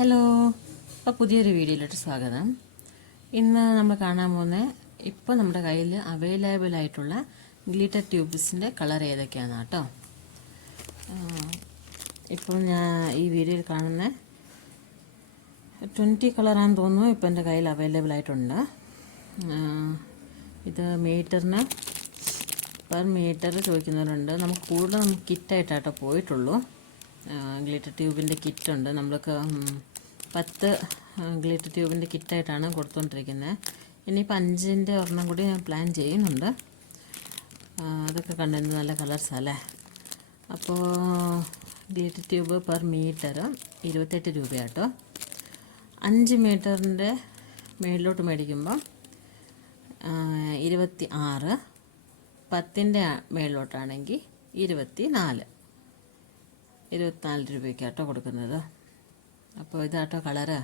Hello, അപ്പോൾ പുതിയൊരു വീഡിയോയിലോട്ട് സ്വാഗതം. ഇന്ന് നമ്മൾ കാണാൻ പോകുന്നത് ഇപ്പോൾ നമ്മുടെ കയ്യിൽ അവൈലബിൾ ആയിട്ടുള്ള ഗ്ലിറ്റർ ട്യൂബ്സിൻ്റെ കളർ ഏതൊക്കെയാണ് കേട്ടോ. ഇപ്പോൾ ഞാൻ ഈ വീഡിയോയിൽ കാണുന്ന 20 കളറാണെന്ന് തോന്നുന്നു ഇപ്പോൾ എൻ്റെ കയ്യിൽ അവൈലബിൾ ആയിട്ടുണ്ട്. ഇത് മീറ്ററിന് പെർ മീറ്റർ ചോദിക്കുന്നവരുണ്ട്. നമുക്ക് കൂടുതൽ കിറ്റായിട്ടാട്ടോ പോയിട്ടുള്ളൂ. ഗ്ലിറ്റർ ട്യൂബിൻ്റെ കിറ്റുണ്ട്. നമ്മൾക്ക് 10 ഗ്ലിറ്റർ ട്യൂബിൻ്റെ കിറ്റായിട്ടാണ് കൊടുത്തുകൊണ്ടിരിക്കുന്നത്. ഇനിയിപ്പോൾ 5ൻ്റെ ഒരെണ്ണം കൂടി ഞാൻ പ്ലാൻ ചെയ്യുന്നുണ്ട്. അതൊക്കെ കണ്ടിരുന്നത് നല്ല കളർസാണ് അല്ലേ. അപ്പോൾ ഗ്ലിറ്റർ ട്യൂബ് പെർ മീറ്റർ 28 രൂപയാട്ടോ. 5 മീറ്ററിൻ്റെ മേളിലോട്ട് മേടിക്കുമ്പം 26, 10ൻ്റെ മേളിലോട്ടാണെങ്കിൽ 24 രൂപയ്ക്കാട്ടോ കൊടുക്കുന്നത്. അപ്പോൾ ഇതാട്ടോ കളറ്.